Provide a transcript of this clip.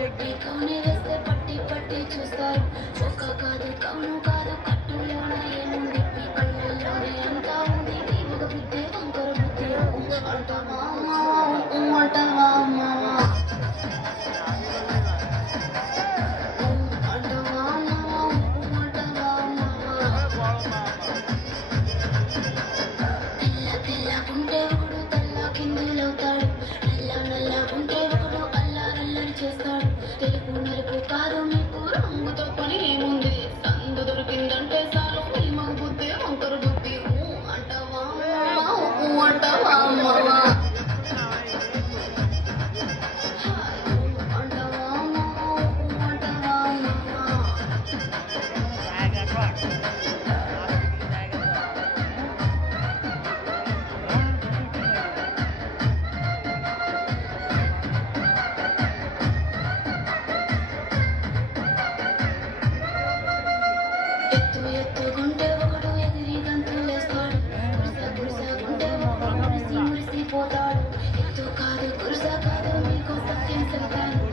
పెట్టి కౌని వేస్తే పట్టి పట్టి చూస్తారు. ఒక్క కాదు కౌను కాదు కట్టులోనే ఏముంది మీ కళ్ళల్లోనే అంతా ఉంది. ఒక బుద్ధి వంకర బుద్ధి అంటావా అంటావా అమ్మావా అంటావా అంటావా తెల్ల తెల్లగుంటే ఒకడు తెల్ల కిందులవుతాడు. నల్ల నల్లగుంటే ఒకడు అల్లారల్లరి చేస్తాడు. తెలుపు నలుపు కాదు మీకు రంగుతో పని ఏముంది. సందు దొరికిందంటే చాలు మీ మగ బుద్ధి వంకర బుద్ధి అంటావా అంటావా అమ్మావా అంటావా అంటావా అమ్మావా ఎత్తు ఎత్తుకుంటే ఒకడు ఎగిరి గంతులేస్తాడు. గురుసగుంటే ఒకడు మురిసి మురిసిపోతాడు. ఎత్తు కాదు గురుస కాదు మీకు సత్యం చెబుతాను.